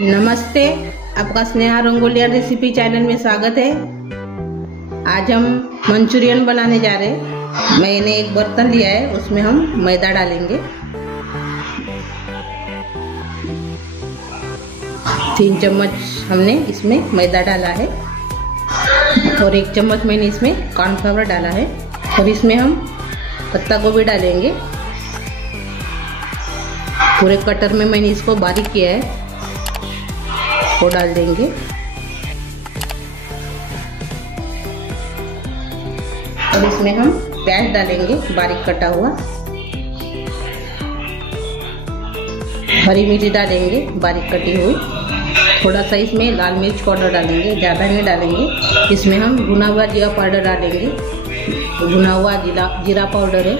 नमस्ते, आपका Sneha रंगोलिया recipe channel में स्वागत है। आज हम मंचूरियन बनाने जा रहे हैं। मैंने एक बर्तन लिया है, उसमें हम मैदा डालेंगे। 3 चम्मच हमने इसमें मैदा डाला है और 1 चम्मच मैंने इसमें कॉर्नफ्लावर डाला है। और इसमें हम पत्ता गोभी डालेंगे। पूरे कटर में मैंने इसको बारीक किया है, वो डाल देंगे। और इसमें हम प्याज डालेंगे बारीक कटा हुआ। हरी मिर्च डालेंगे बारीक कटी हुई। थोड़ा सा इसमें लाल मिर्च पाउडर डालेंगे, ज़्यादा नहीं डालेंगे। इसमें हम भुना हुआ जीरा पाउडर डालेंगे। भुना हुआ जीरा पाउडर है,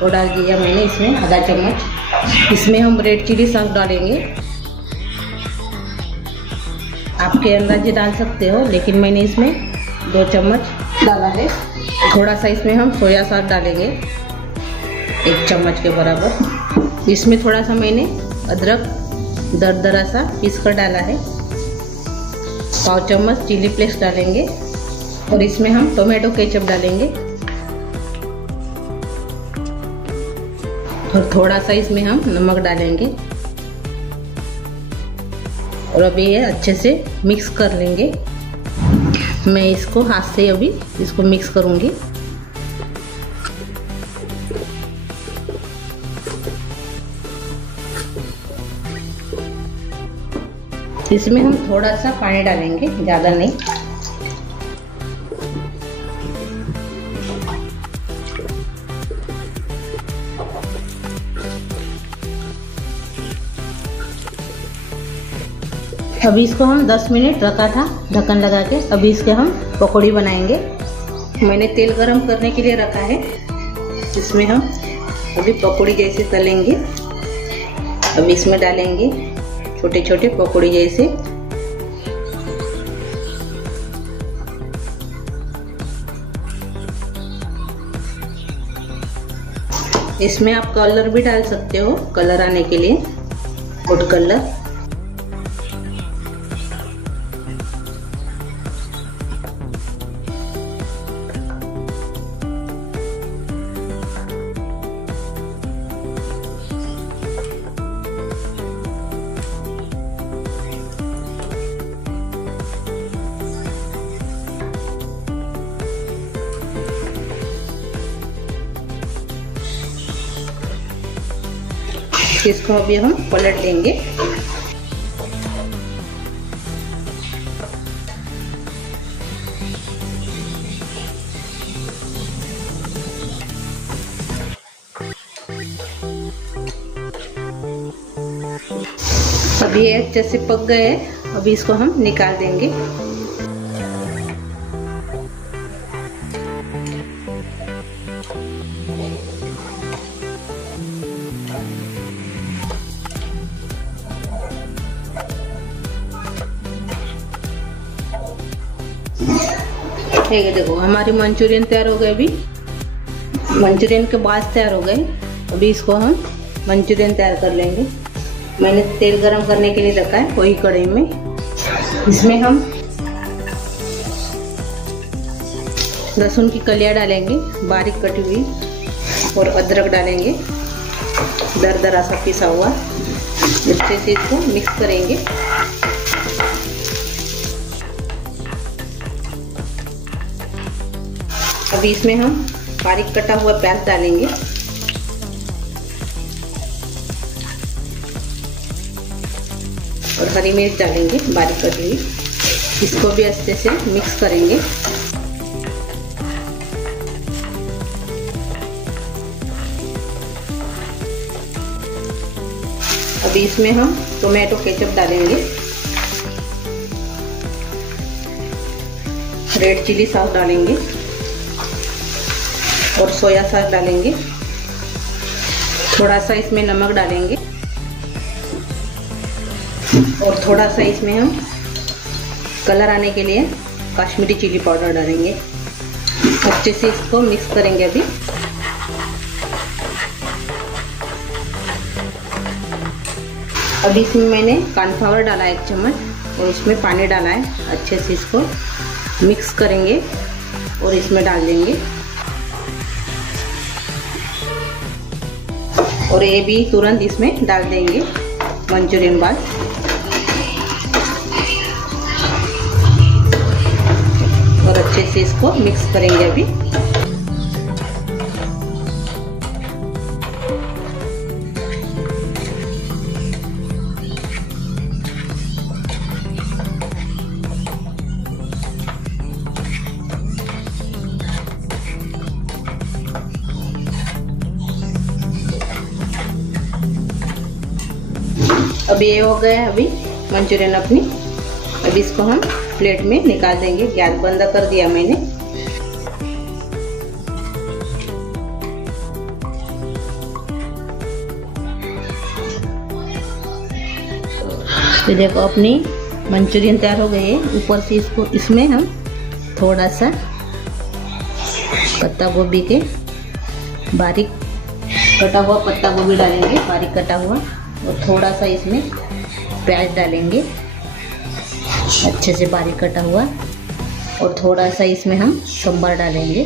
वो डाल दिया मैंने इसमें आधा चम्मच। इसमें हम रेड चिली सॉस डालेंगे। आपके अंदाजे डाल सकते हो, लेकिन मैंने इसमें 2 चम्मच डाला है। थोड़ा सा इसमें हम सोया सॉस डालेंगे 1 चम्मच के बराबर। इसमें थोड़ा सा मैंने अदरक दरदरा सा पीस कर डाला है। 1/4 चम्मच चिली फ्लेक्स डालेंगे। और इसमें हम टोमेटो केचप डालेंगे। और थोड़ा सा इसमें हम नमक डालेंगे। और अभी ये अच्छे से मिक्स कर लेंगे। मैं इसको हाथ से अभी इसको मिक्स करूंगी। इसमें हम थोड़ा सा पानी डालेंगे, ज़्यादा नहीं। अभी इसको हम 10 मिनट रखा था ढक्कन लगा के। अभी इसके हम पकौड़ी बनाएंगे। मैंने तेल गरम करने के लिए रखा है। इसमें हम अभी पकौड़ी जैसे तलेंगे। अभी इसमें डालेंगे छोटे छोटे पकौड़ी जैसे। इसमें आप कलर भी डाल सकते हो, कलर आने के लिए, फूड कलर। इसको अभी हम पलट लेंगे। अभी ये अच्छे से पक गए हैं। अभी इसको हम निकाल देंगे। ठीक है, देखो हमारी मंचूरियन तैयार हो गए। अभी मंचूरियन के बाद तैयार हो गए। अभी इसको हम मंचूरियन तैयार कर लेंगे। मैंने तेल गरम करने के लिए रखा है वही कढ़ाई में। इसमें हम लहसुन की कलियां डालेंगे बारीक कटी हुई। और अदरक डालेंगे दरदरा सा पिसा हुआ। अच्छे से इसको मिक्स करेंगे। अभी इसमें हम बारीक कटा हुआ प्याज डालेंगे। और हरी मिर्च डालेंगे बारीक कटी हुई। इसको भी अच्छे से मिक्स करेंगे। अभी इसमें हम टोमेटो केचप डालेंगे। रेड चिली सॉस डालेंगे। और सोया सॉस डालेंगे। थोड़ा सा इसमें नमक डालेंगे। और थोड़ा सा इसमें हम कलर आने के लिए कश्मीरी चिली पाउडर डालेंगे। अच्छे से इसको मिक्स करेंगे। अभी अब इसमें मैंने कॉर्नफ्लावर डाला 1 चम्मच और उसमें पानी डाला है। अच्छे से इसको मिक्स करेंगे और इसमें डाल देंगे। और ये भी तुरंत इसमें डाल देंगे मंचूरियन बाल। और अच्छे से इसको मिक्स करेंगे अभी। अभी ये हो गया अभी मंचूरियन अपनी। अभी इसको हम प्लेट में निकाल देंगे। गैस बंद कर दिया मैंने। तो देखो अपनी मंचूरियन तैयार हो गई है। ऊपर से इसको इसमें हम थोड़ा सा पत्ता गोभी के बारीक कटा हुआ पत्ता गोभी डालेंगे, बारीक कटा हुआ। और थोड़ा सा इसमें प्याज डालेंगे अच्छे से बारीक कटा हुआ। और थोड़ा सा इसमें हम सांभर डालेंगे।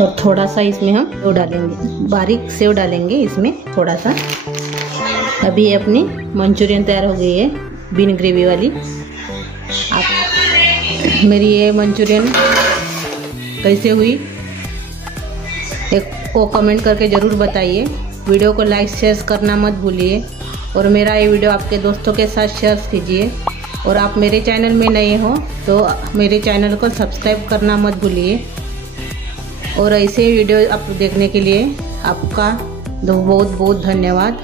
और थोड़ा सा इसमें हम सेव डालेंगे, बारीक सेव डालेंगे इसमें थोड़ा सा। अभी ये अपनी मंचूरियन तैयार हो गई है बीन ग्रेवी वाली। आप मेरी ये मंचूरियन कैसे हुई एक को कमेंट करके ज़रूर बताइए। वीडियो को लाइक शेयर करना मत भूलिए। और मेरा ये वीडियो आपके दोस्तों के साथ शेयर कीजिए। और आप मेरे चैनल में नए हो तो मेरे चैनल को सब्सक्राइब करना मत भूलिए। और ऐसे वीडियो आप देखने के लिए आपका बहुत बहुत धन्यवाद।